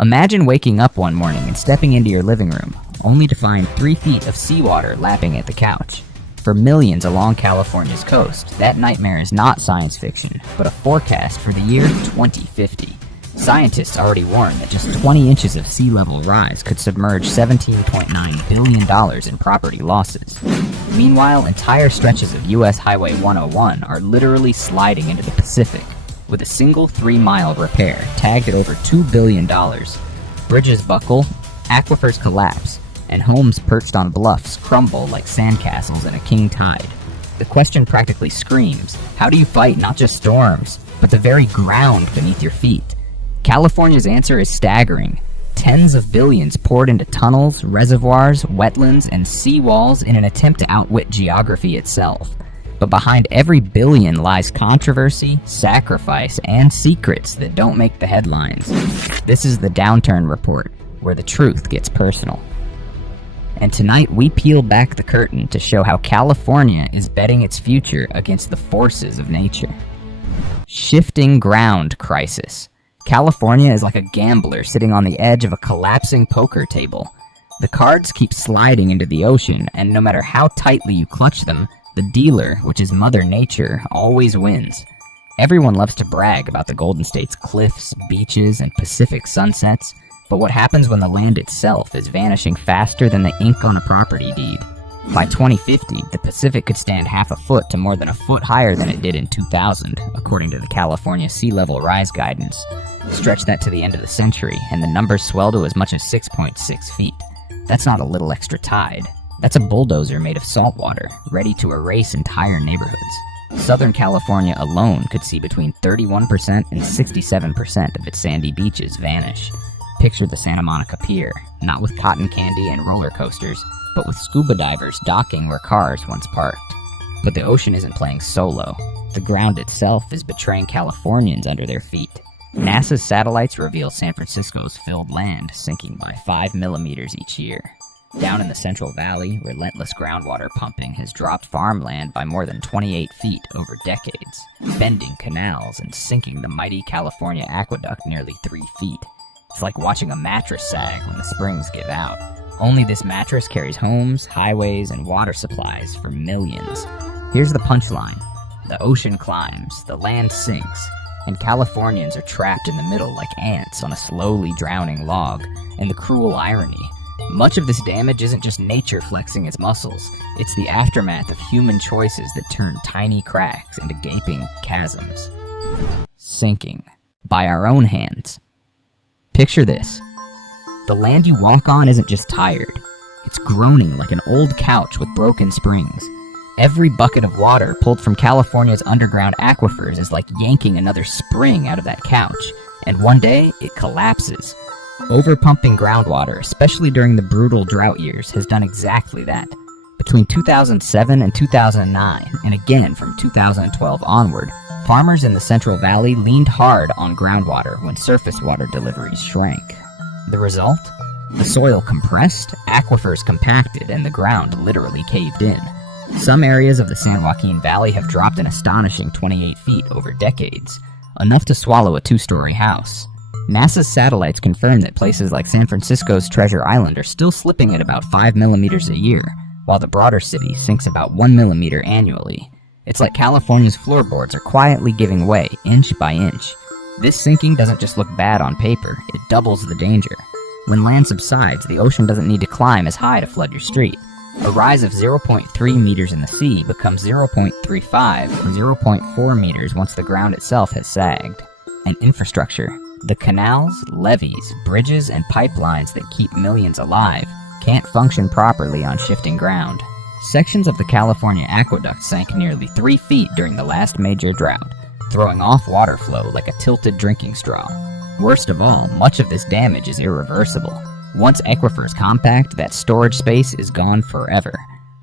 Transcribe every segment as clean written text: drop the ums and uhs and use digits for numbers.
Imagine waking up one morning and stepping into your living room, only to find 3 feet of seawater lapping at the couch. For millions along California's coast, that nightmare is not science fiction, but a forecast for the year 2050. Scientists already warn that just 20 inches of sea level rise could submerge $17.9 billion in property losses. Meanwhile, entire stretches of US Highway 101 are literally sliding into the Pacific, with a single 3-mile repair tagged at over $2 billion. Bridges buckle, aquifers collapse, and homes perched on bluffs crumble like sandcastles in a king tide. The question practically screams, how do you fight not just storms, but the very ground beneath your feet? California's answer is staggering. Tens of billions poured into tunnels, reservoirs, wetlands, and seawalls in an attempt to outwit geography itself. But behind every billion lies controversy, sacrifice, and secrets that don't make the headlines. This is the Downturn Report, where the truth gets personal. And tonight we peel back the curtain to show how California is betting its future against the forces of nature. Shifting ground crisis. California is like a gambler sitting on the edge of a collapsing poker table. The cards keep sliding into the ocean, and no matter how tightly you clutch them, the dealer, which is Mother Nature, always wins. Everyone loves to brag about the Golden State's cliffs, beaches, and Pacific sunsets, but what happens when the land itself is vanishing faster than the ink on a property deed? By 2050, the Pacific could stand half a foot to more than a foot higher than it did in 2000, according to the California Sea Level Rise Guidance. Stretch that to the end of the century, and the numbers swell to as much as 6.6 feet. That's not a little extra tide. That's a bulldozer made of salt water, ready to erase entire neighborhoods. Southern California alone could see between 31% and 67% of its sandy beaches vanish. Picture the Santa Monica Pier, not with cotton candy and roller coasters, but with scuba divers docking where cars once parked. But the ocean isn't playing solo. The ground itself is betraying Californians under their feet. NASA's satellites reveal San Francisco's filled land sinking by 5 millimeters each year. Down in the Central Valley, relentless groundwater pumping has dropped farmland by more than 28 feet over decades, bending canals and sinking the mighty California aqueduct nearly 3 feet. It's like watching a mattress sag when the springs give out. Only this mattress carries homes, highways, and water supplies for millions. Here's the punchline. The ocean climbs, the land sinks, and Californians are trapped in the middle like ants on a slowly drowning log. And the cruel irony, much of this damage isn't just nature flexing its muscles, it's the aftermath of human choices that turn tiny cracks into gaping chasms. Sinking. By our own hands. Picture this. The land you walk on isn't just tired. It's groaning like an old couch with broken springs. Every bucket of water pulled from California's underground aquifers is like yanking another spring out of that couch. And one day, it collapses. Overpumping groundwater, especially during the brutal drought years, has done exactly that. Between 2007 and 2009, and again from 2012 onward, farmers in the Central Valley leaned hard on groundwater when surface water deliveries shrank. The result? The soil compressed, aquifers compacted, and the ground literally caved in. Some areas of the San Joaquin Valley have dropped an astonishing 28 feet over decades, enough to swallow a 2-story house. NASA's satellites confirm that places like San Francisco's Treasure Island are still slipping at about 5 millimeters a year, while the broader city sinks about 1 millimeter annually. It's like California's floorboards are quietly giving way, inch by inch. This sinking doesn't just look bad on paper, it doubles the danger. When land subsides, the ocean doesn't need to climb as high to flood your street. A rise of 0.3 meters in the sea becomes 0.35 or 0.4 meters once the ground itself has sagged. And infrastructure, the canals, levees, bridges, and pipelines that keep millions alive, can't function properly on shifting ground. Sections of the California aqueduct sank nearly 3 feet during the last major drought, throwing off water flow like a tilted drinking straw. Worst of all, much of this damage is irreversible. Once aquifers compact, that storage space is gone forever.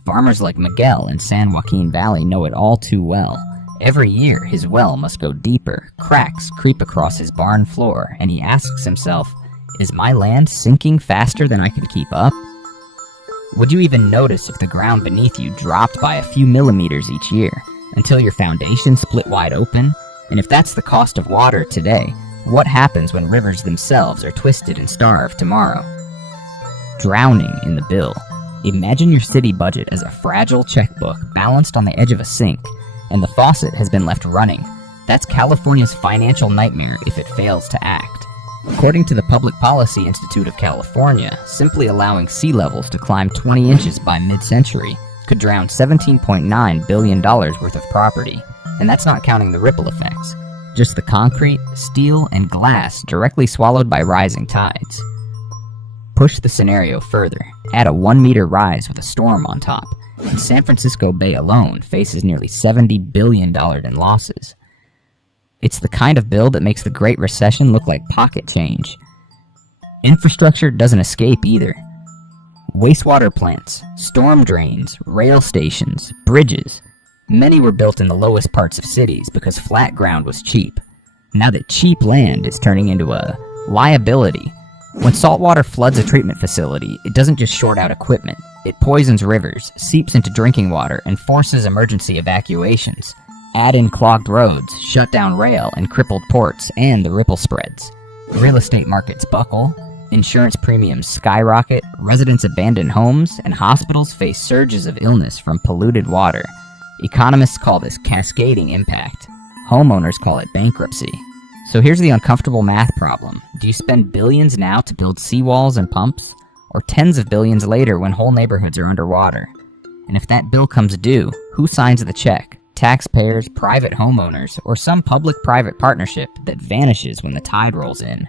Farmers like Miguel in San Joaquin Valley know it all too well. Every year, his well must go deeper, cracks creep across his barn floor, and he asks himself, is my land sinking faster than I can keep up? Would you even notice if the ground beneath you dropped by a few millimeters each year, until your foundation split wide open? And if that's the cost of water today, What happens when rivers themselves are twisted and starved tomorrow? Drowning in the bill. Imagine your city budget as a fragile checkbook balanced on the edge of a sink, and the faucet has been left running. That's California's financial nightmare if it fails to act. According to the Public Policy Institute of California, simply allowing sea levels to climb 20 inches by mid-century could drown $17.9 billion worth of property, and that's not counting the ripple effects. Just the concrete, steel, and glass directly swallowed by rising tides. Push the scenario further. Add a 1-meter rise with a storm on top, and San Francisco Bay alone faces nearly $70 billion in losses. It's the kind of bill that makes the Great Recession look like pocket change. Infrastructure doesn't escape either. Wastewater plants, storm drains, rail stations, bridges. Many were built in the lowest parts of cities because flat ground was cheap. Now that cheap land is turning into a liability. When saltwater floods a treatment facility, it doesn't just short out equipment. It poisons rivers, seeps into drinking water, and forces emergency evacuations. Add in clogged roads, shut down rail, and crippled ports, and the ripple spreads. Real estate markets buckle, insurance premiums skyrocket, residents abandon homes, and hospitals face surges of illness from polluted water. Economists call this cascading impact. Homeowners call it bankruptcy. So here's the uncomfortable math problem. Do you spend billions now to build seawalls and pumps? Or tens of billions later when whole neighborhoods are underwater? And if that bill comes due, who signs the check? Taxpayers, private homeowners, or some public-private partnership that vanishes when the tide rolls in,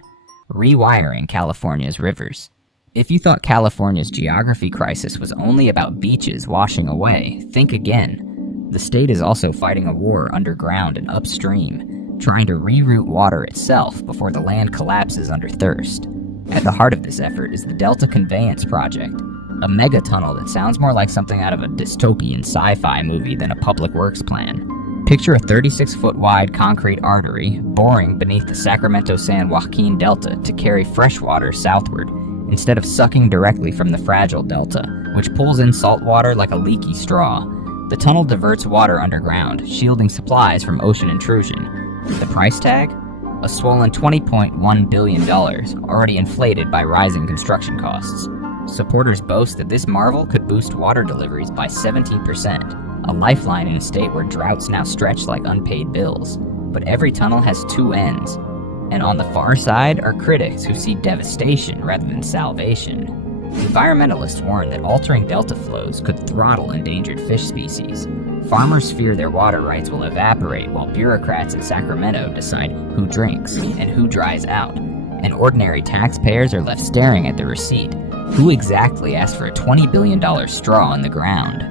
rewiring California's rivers. If you thought California's geography crisis was only about beaches washing away, think again. The state is also fighting a war underground and upstream, trying to reroute water itself before the land collapses under thirst. At the heart of this effort is the Delta Conveyance Project, a mega-tunnel that sounds more like something out of a dystopian sci-fi movie than a public works plan. Picture a 36-foot wide concrete artery boring beneath the Sacramento-San Joaquin Delta to carry fresh water southward, instead of sucking directly from the fragile delta, which pulls in salt water like a leaky straw. The tunnel diverts water underground, shielding supplies from ocean intrusion. The price tag? A swollen $20.1 billion, already inflated by rising construction costs. Supporters boast that this marvel could boost water deliveries by 17%, a lifeline in a state where droughts now stretch like unpaid bills. But every tunnel has two ends, and on the far side are critics who see devastation rather than salvation. Environmentalists warn that altering delta flows could throttle endangered fish species. Farmers fear their water rights will evaporate while bureaucrats in Sacramento decide who drinks and who dries out, and ordinary taxpayers are left staring at the receipt. Who exactly asked for a $20 billion straw in the ground?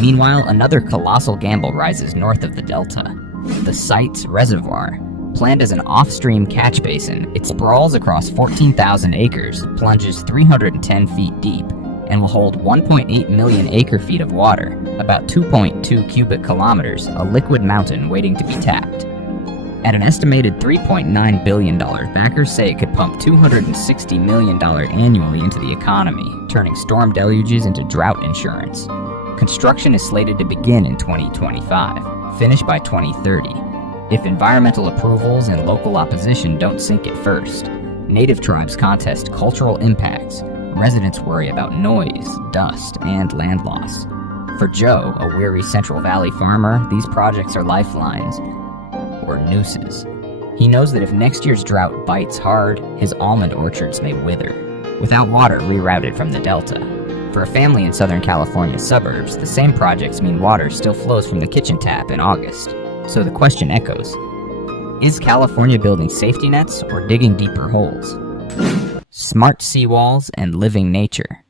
Meanwhile, another colossal gamble rises north of the delta. The Sites Reservoir. Planned as an off-stream catch basin, it sprawls across 14,000 acres, plunges 310 feet deep, and will hold 1.8 million acre-feet of water, about 2.2 cubic kilometers, a liquid mountain waiting to be tapped. At an estimated $3.9 billion, backers say it could pump $260 million annually into the economy, turning storm deluges into drought insurance. Construction is slated to begin in 2025, finish by 2030. If environmental approvals and local opposition don't sink it first, native tribes contest cultural impacts, residents worry about noise, dust, and land loss. For Joe, a weary Central Valley farmer, these projects are lifelines, or nooses. He knows that if next year's drought bites hard, his almond orchards may wither, without water rerouted from the delta. For a family in Southern California suburbs, the same projects mean water still flows from the kitchen tap in August. So the question echoes, is California building safety nets or digging deeper holes? Smart seawalls and living nature.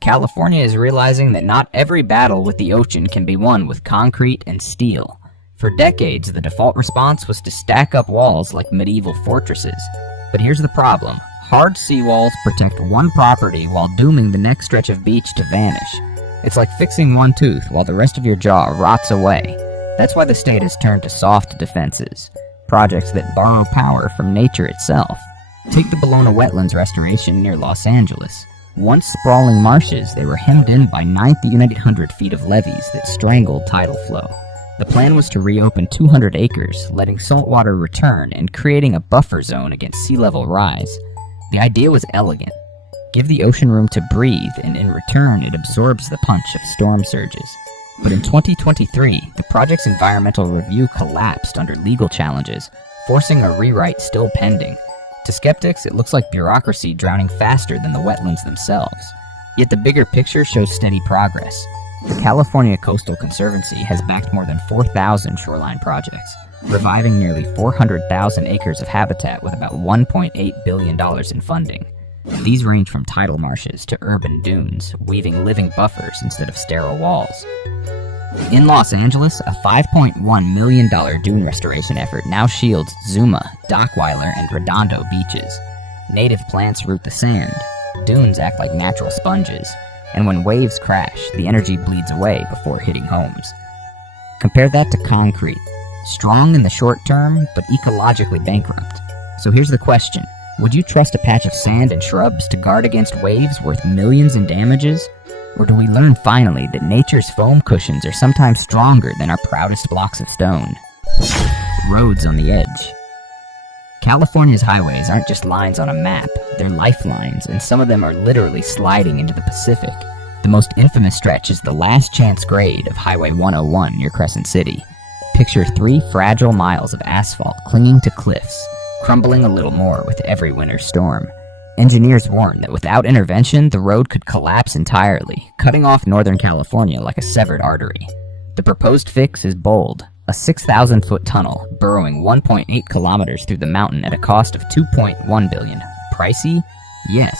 California is realizing that not every battle with the ocean can be won with concrete and steel. For decades, the default response was to stack up walls like medieval fortresses. But here's the problem. Hard seawalls protect one property while dooming the next stretch of beach to vanish. It's like fixing one tooth while the rest of your jaw rots away. That's why the state has turned to soft defenses, projects that borrow power from nature itself. Take the Bologna Wetlands restoration near Los Angeles. Once sprawling marshes, they were hemmed in by 900 feet of levees that strangled tidal flow. The plan was to reopen 200 acres, letting saltwater return and creating a buffer zone against sea level rise. The idea was elegant. Give the ocean room to breathe, and in return it absorbs the punch of storm surges. But in 2023, the project's environmental review collapsed under legal challenges, forcing a rewrite still pending. To skeptics, it looks like bureaucracy drowning faster than the wetlands themselves. Yet the bigger picture shows steady progress. The California Coastal Conservancy has backed more than 4,000 shoreline projects, reviving nearly 400,000 acres of habitat with about $1.8 billion in funding. These range from tidal marshes to urban dunes, weaving living buffers instead of sterile walls. In Los Angeles, a $5.1 million dune restoration effort now shields Zuma, Dockweiler, and Redondo beaches. Native plants root the sand. Dunes act like natural sponges, and when waves crash, the energy bleeds away before hitting homes. Compare that to concrete. Strong in the short term, but ecologically bankrupt. So here's the question. Would you trust a patch of sand and shrubs to guard against waves worth millions in damages? Or do we learn finally that nature's foam cushions are sometimes stronger than our proudest blocks of stone? Roads on the edge. California's highways aren't just lines on a map, they're lifelines, and some of them are literally sliding into the Pacific. The most infamous stretch is the last chance grade of Highway 101 near Crescent City. Picture 3 fragile miles of asphalt clinging to cliffs, crumbling a little more with every winter storm. Engineers warn that without intervention, the road could collapse entirely, cutting off Northern California like a severed artery. The proposed fix is bold, a 6,000-foot tunnel burrowing 1.8 kilometers through the mountain at a cost of $2.1 billion. Pricey? Yes.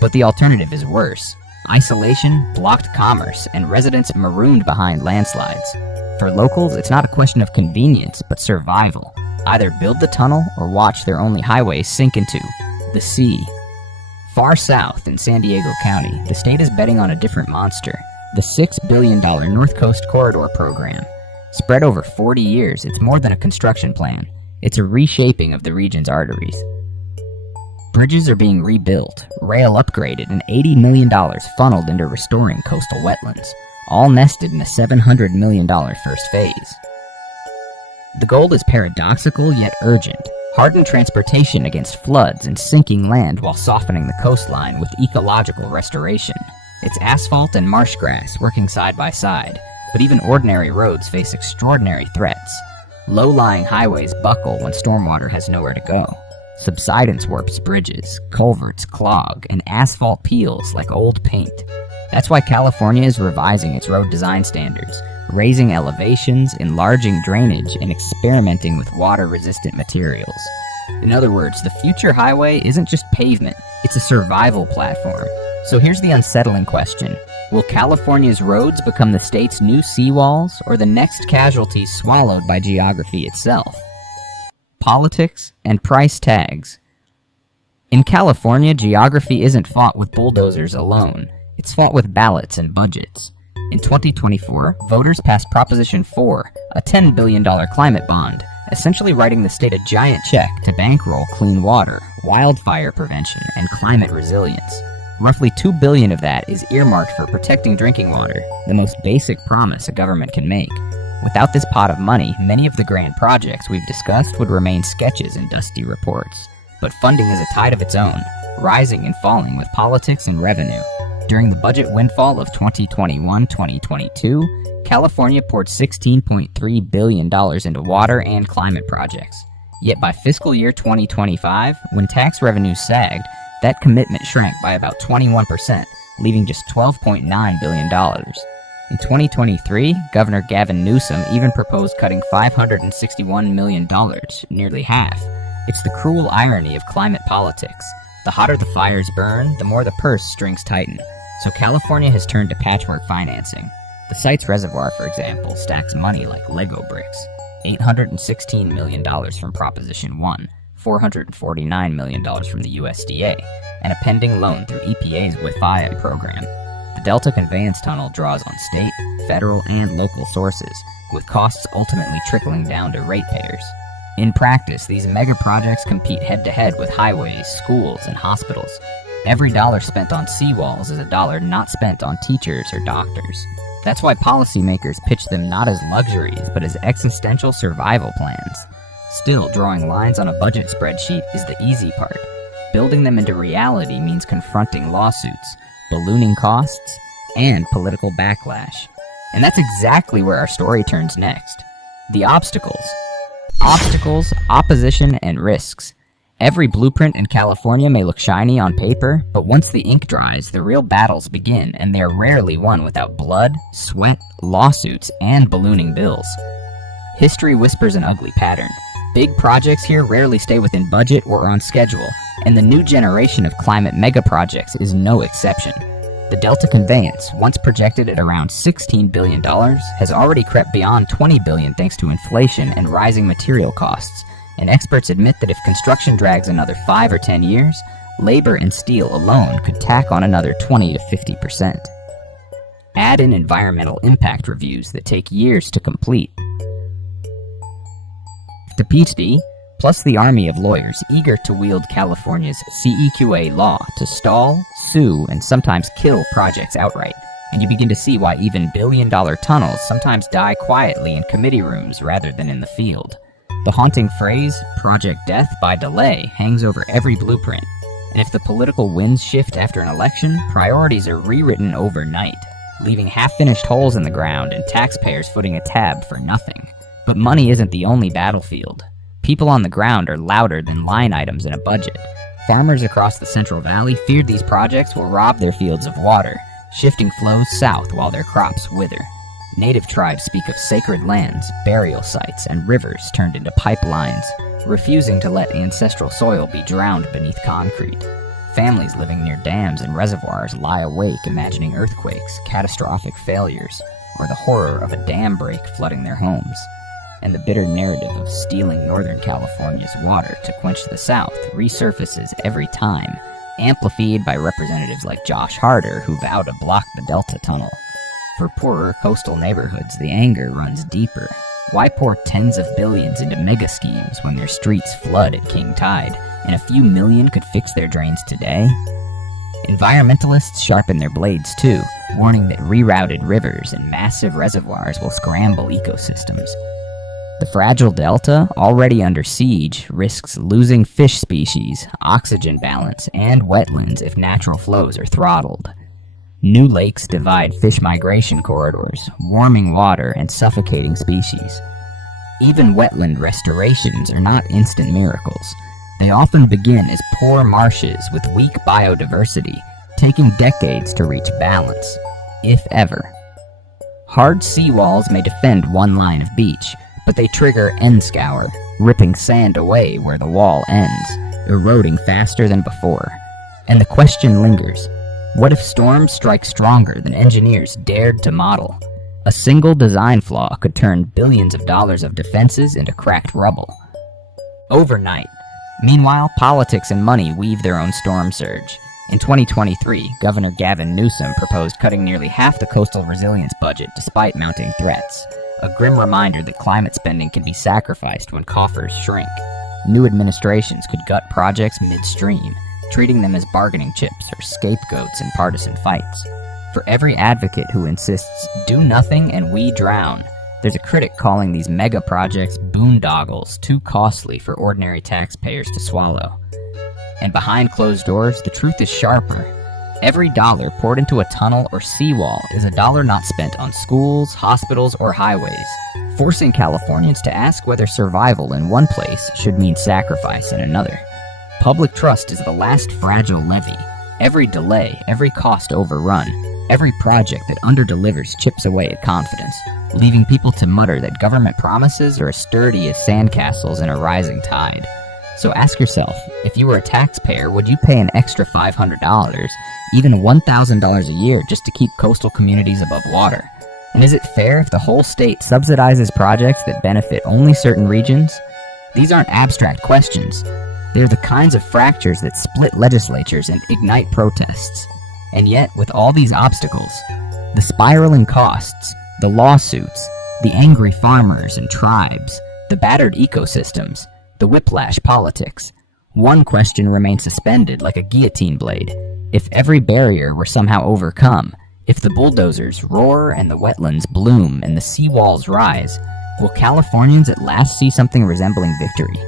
But the alternative is worse. Isolation, blocked commerce, and residents marooned behind landslides. For locals, it's not a question of convenience, but survival. Either build the tunnel or watch their only highway sink into the sea. Far south in San Diego County, the state is betting on a different monster, the $6 billion North Coast Corridor program. Spread over 40 years, it's more than a construction plan. It's a reshaping of the region's arteries. Bridges are being rebuilt, rail upgraded, and $80 million funneled into restoring coastal wetlands, all nested in a $700 million first phase. The goal is paradoxical yet urgent. Harden transportation against floods and sinking land while softening the coastline with ecological restoration. It's asphalt and marsh grass working side by side, but even ordinary roads face extraordinary threats. Low-lying highways buckle when stormwater has nowhere to go. Subsidence warps bridges, culverts clog, and asphalt peels like old paint. That's why California is revising its road design standards, raising elevations, enlarging drainage, and experimenting with water-resistant materials. In other words, the future highway isn't just pavement, it's a survival platform. So here's the unsettling question. Will California's roads become the state's new seawalls, or the next casualties swallowed by geography itself? Politics and price tags. In California, geography isn't fought with bulldozers alone. It's fought with ballots and budgets. In 2024, voters passed Proposition 4, a $10 billion climate bond, essentially writing the state a giant check to bankroll clean water, wildfire prevention, and climate resilience. Roughly $2 billion of that is earmarked for protecting drinking water, the most basic promise a government can make. Without this pot of money, many of the grand projects we've discussed would remain sketches and dusty reports. But funding is a tide of its own, rising and falling with politics and revenue. During the budget windfall of 2021-2022, California poured $16.3 billion into water and climate projects. Yet by fiscal year 2025, when tax revenues sagged, that commitment shrank by about 21%, leaving just $12.9 billion. In 2023, Governor Gavin Newsom even proposed cutting $561 million, nearly half. It's the cruel irony of climate politics. The hotter the fires burn, the more the purse strings tighten. So California has turned to patchwork financing. The site's reservoir, for example, stacks money like Lego bricks. $816 million from Proposition 1, $449 million from the USDA, and a pending loan through EPA's WIFI program. The Delta Conveyance Tunnel draws on state, federal, and local sources, with costs ultimately trickling down to ratepayers. In practice, these mega projects compete head-to-head with highways, schools, and hospitals. Every dollar spent on seawalls is a dollar not spent on teachers or doctors. That's why policymakers pitch them not as luxuries, but as existential survival plans. Still, drawing lines on a budget spreadsheet is the easy part. Building them into reality means confronting lawsuits, ballooning costs, and political backlash. And that's exactly where our story turns next. The obstacles. Obstacles, opposition, and risks. Every blueprint in California may look shiny on paper, but once the ink dries, the real battles begin, and they are rarely won without blood, sweat, lawsuits, and ballooning bills. History whispers an ugly pattern. Big projects here rarely stay within budget or on schedule, and the new generation of climate mega projects is no exception. The Delta Conveyance, once projected at around $16 billion, has already crept beyond $20 billion thanks to inflation and rising material costs, and experts admit that if construction drags another 5 or 10 years, labor and steel alone could tack on another 20 to 50%. Add in environmental impact reviews that take years to complete. The PhD, plus the army of lawyers eager to wield California's CEQA law to stall, sue, and sometimes kill projects outright, and you begin to see why even billion-dollar tunnels sometimes die quietly in committee rooms rather than in the field. The haunting phrase, "project death by delay," hangs over every blueprint, and if the political winds shift after an election, priorities are rewritten overnight, leaving half-finished holes in the ground and taxpayers footing a tab for nothing. But money isn't the only battlefield. People on the ground are louder than line items in a budget. Farmers across the Central Valley feared these projects will rob their fields of water, shifting flows south while their crops wither. Native tribes speak of sacred lands, burial sites, and rivers turned into pipelines, refusing to let ancestral soil be drowned beneath concrete. Families living near dams and reservoirs lie awake imagining earthquakes, catastrophic failures, or the horror of a dam break flooding their homes. And the bitter narrative of stealing Northern California's water to quench the South resurfaces every time, amplified by representatives like Josh Harder who vow to block the Delta Tunnel. For poorer coastal neighborhoods, the anger runs deeper. Why pour tens of billions into mega schemes when their streets flood at king tide, and a few million could fix their drains today? Environmentalists sharpen their blades too, warning that rerouted rivers and massive reservoirs will scramble ecosystems. The fragile delta, already under siege, risks losing fish species, oxygen balance, and wetlands if natural flows are throttled. New lakes divide fish migration corridors, warming water and suffocating species. Even wetland restorations are not instant miracles. They often begin as poor marshes with weak biodiversity, taking decades to reach balance, if ever. Hard seawalls may defend one line of beach, but they trigger end scour, ripping sand away where the wall ends, eroding faster than before. And the question lingers, what if storms strike stronger than engineers dared to model? A single design flaw could turn billions of dollars of defenses into cracked rubble. Overnight. Meanwhile, politics and money weave their own storm surge. In 2023, Governor Gavin Newsom proposed cutting nearly half the coastal resilience budget despite mounting threats. A grim reminder that climate spending can be sacrificed when coffers shrink. New administrations could gut projects midstream, treating them as bargaining chips or scapegoats in partisan fights. For every advocate who insists, "do nothing and we drown," there's a critic calling these mega projects boondoggles too costly for ordinary taxpayers to swallow. And behind closed doors, the truth is sharper. Every dollar poured into a tunnel or seawall is a dollar not spent on schools, hospitals, or highways, forcing Californians to ask whether survival in one place should mean sacrifice in another. Public trust is the last fragile levee. Every delay, every cost overrun, every project that underdelivers chips away at confidence, leaving people to mutter that government promises are as sturdy as sandcastles in a rising tide. So ask yourself, if you were a taxpayer, would you pay an extra $500, even $1,000 a year just to keep coastal communities above water? And is it fair if the whole state subsidizes projects that benefit only certain regions? These aren't abstract questions. They're the kinds of fractures that split legislatures and ignite protests. And yet, with all these obstacles, the spiraling costs, the lawsuits, the angry farmers and tribes, the battered ecosystems, the whiplash politics, one question remains suspended like a guillotine blade. If every barrier were somehow overcome, If the bulldozers roar and the wetlands bloom and the seawalls rise, will Californians at last see something resembling victory?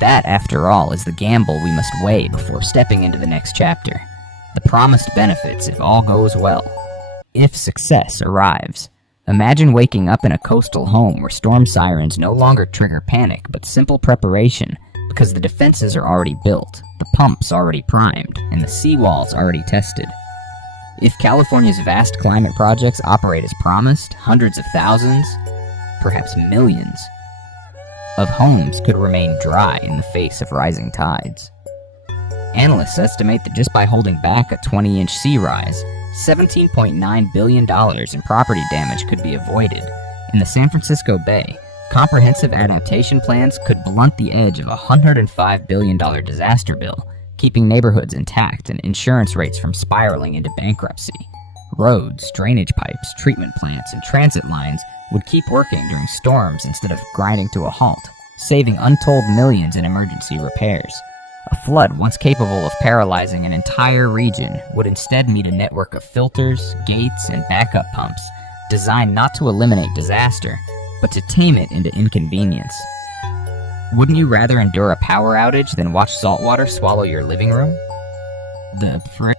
That, after all, is the gamble we must weigh before stepping into the next chapter. The promised benefits if all goes well. If success arrives. Imagine waking up in a coastal home where storm sirens no longer trigger panic but simple preparation because the defenses are already built, the pumps already primed, and the seawalls already tested. If California's vast climate projects operate as promised, hundreds of thousands, perhaps millions, of homes could remain dry in the face of rising tides. Analysts estimate that just by holding back a 20-inch sea rise, $17.9 billion in property damage could be avoided. In the San Francisco Bay, comprehensive adaptation plans could blunt the edge of a $105 billion disaster bill, keeping neighborhoods intact and insurance rates from spiraling into bankruptcy. Roads, drainage pipes, treatment plants, and transit lines would keep working during storms instead of grinding to a halt, saving untold millions in emergency repairs. A flood once capable of paralyzing an entire region would instead meet a network of filters, gates, and backup pumps designed not to eliminate disaster, but to tame it into inconvenience. Wouldn't you rather endure a power outage than watch saltwater swallow your living room?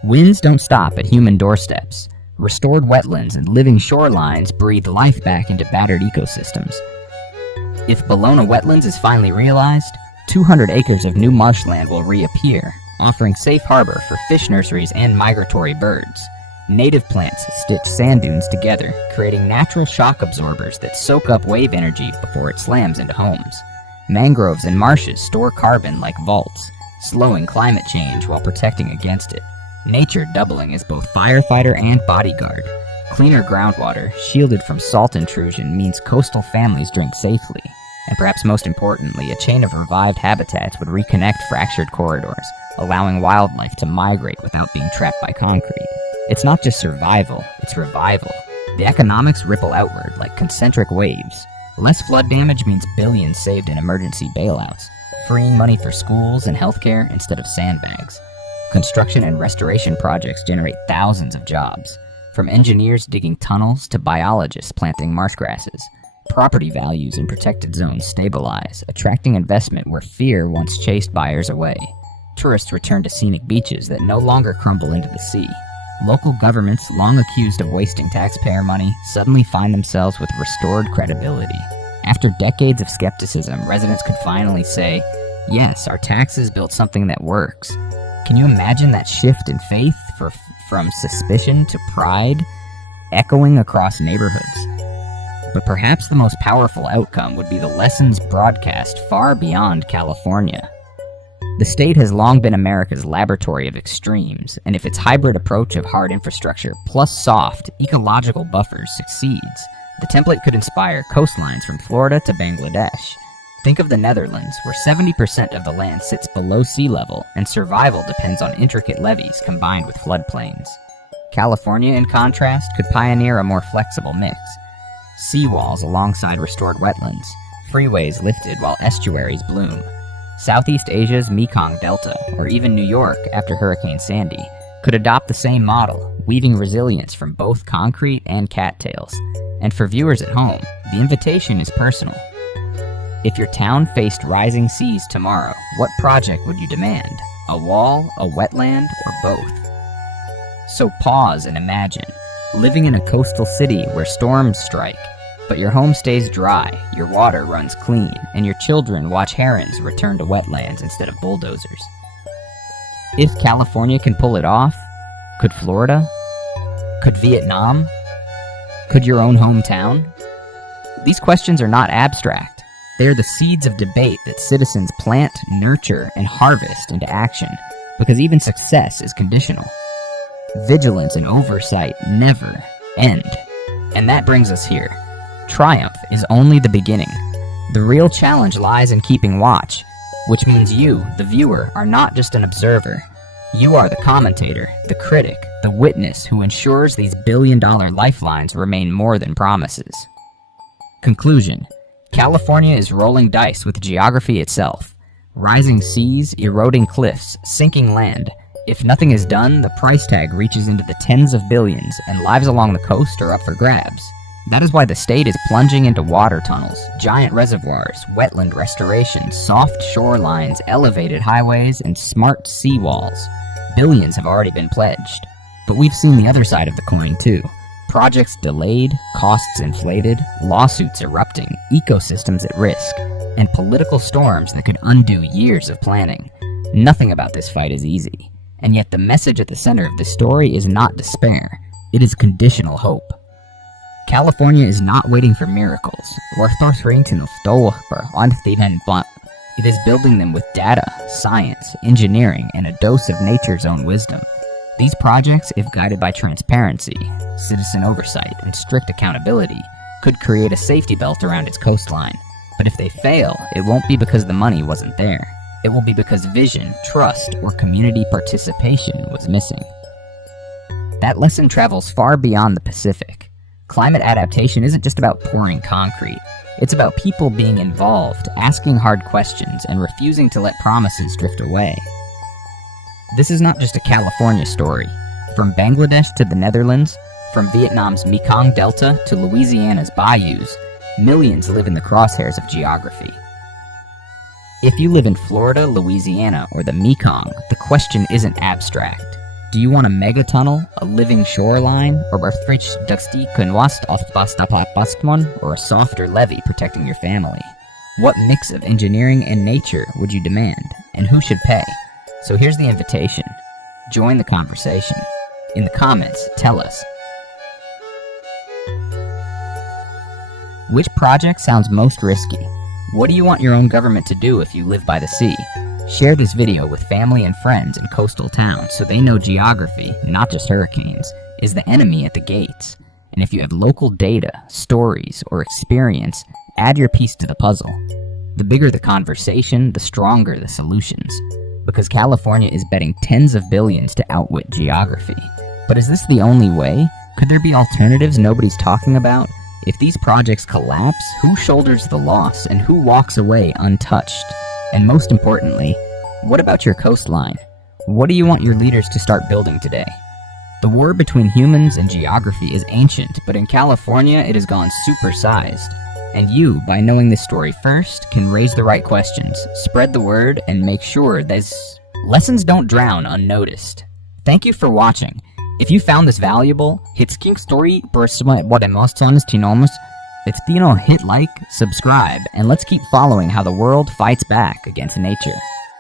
Winds don't stop at human doorsteps. Restored wetlands and living shorelines breathe life back into battered ecosystems. If Ballona Wetlands is finally realized, 200 acres of new marshland will reappear, offering safe harbor for fish nurseries and migratory birds. Native plants stitch sand dunes together, creating natural shock absorbers that soak up wave energy before it slams into homes. Mangroves and marshes store carbon like vaults, slowing climate change while protecting against it. Nature doubling as both firefighter and bodyguard. Cleaner groundwater, shielded from salt intrusion, means coastal families drink safely. And perhaps most importantly, a chain of revived habitats would reconnect fractured corridors, allowing wildlife to migrate without being trapped by concrete. It's not just survival, it's revival. The economics ripple outward like concentric waves. Less flood damage means billions saved in emergency bailouts, freeing money for schools and healthcare instead of sandbags. Construction and restoration projects generate thousands of jobs, from engineers digging tunnels to biologists planting marsh grasses. Property values in protected zones stabilize, attracting investment where fear once chased buyers away. Tourists return to scenic beaches that no longer crumble into the sea. Local governments, long accused of wasting taxpayer money, suddenly find themselves with restored credibility. After decades of skepticism, residents could finally say, yes, our taxes built something that works. Can you imagine that shift in faith from suspicion to pride, echoing across neighborhoods? But perhaps the most powerful outcome would be the lessons broadcast far beyond California. The state has long been America's laboratory of extremes, and if its hybrid approach of hard infrastructure plus soft, ecological buffers succeeds, the template could inspire coastlines from Florida to Bangladesh. Think of the Netherlands, where 70% of the land sits below sea level, and survival depends on intricate levees combined with floodplains. California, in contrast, could pioneer a more flexible mix. Seawalls alongside restored wetlands, freeways lifted while estuaries bloom. Southeast Asia's Mekong Delta, or even New York after Hurricane Sandy, could adopt the same model, weaving resilience from both concrete and cattails. And for viewers at home, the invitation is personal. If your town faced rising seas tomorrow, what project would you demand? A wall, a wetland, or both? So pause and imagine, living in a coastal city where storms strike, but your home stays dry, your water runs clean, and your children watch herons return to wetlands instead of bulldozers. If California can pull it off, could Florida? Could Vietnam? Could your own hometown? These questions are not abstract. They are the seeds of debate that citizens plant, nurture, and harvest into action, because even success is conditional. Vigilance and oversight never end. And that brings us here. Triumph is only the beginning. The real challenge lies in keeping watch, which means you, the viewer, are not just an observer. You are the commentator, the critic, the witness who ensures these billion-dollar lifelines remain more than promises. Conclusion. California is rolling dice with geography itself. Rising seas, eroding cliffs, sinking land, If nothing is done, the price tag reaches into the tens of billions, and lives along the coast are up for grabs. That is why the state is plunging into water tunnels, giant reservoirs, wetland restoration, soft shorelines, elevated highways, and smart seawalls. Billions have already been pledged. But we've seen the other side of the coin too. Projects delayed, costs inflated, lawsuits erupting, ecosystems at risk, and political storms that could undo years of planning. Nothing about this fight is easy. And yet the message at the center of this story is not despair. It is conditional hope. California is not waiting for miracles. It is building them with data, science, engineering, and a dose of nature's own wisdom. These projects, if guided by transparency, citizen oversight, and strict accountability, could create a safety belt around its coastline. But if they fail, it won't be because the money wasn't there. It will be because vision, trust, or community participation was missing. That lesson travels far beyond the Pacific. Climate adaptation isn't just about pouring concrete. It's about people being involved, asking hard questions, and refusing to let promises drift away. This is not just a California story. From Bangladesh to the Netherlands, from Vietnam's Mekong Delta to Louisiana's bayous, millions live in the crosshairs of geography. If you live in Florida, Louisiana, or the Mekong, the question isn't abstract. Do you want a megatunnel, a living shoreline, or a softer levee protecting your family? What mix of engineering and nature would you demand, and who should pay? So here's the invitation. Join the conversation. In the comments, tell us. Which project sounds most risky? What do you want your own government to do if you live by the sea? Share this video with family and friends in coastal towns so they know geography, not just hurricanes, is the enemy at the gates. And if you have local data, stories, or experience, add your piece to the puzzle. The bigger the conversation, the stronger the solutions. Because California is betting tens of billions to outwit geography. But is this the only way? Could there be alternatives nobody's talking about? If these projects collapse, who shoulders the loss and who walks away untouched? And most importantly, what about your coastline? What do you want your leaders to start building today? The war between humans and geography is ancient, but in California it has gone supersized. And you, by knowing this story first, can raise the right questions, spread the word, and make sure these lessons don't drown unnoticed. Thank you for watching. If you found this valuable, hit story hit like, subscribe, and let's keep following how the world fights back against nature.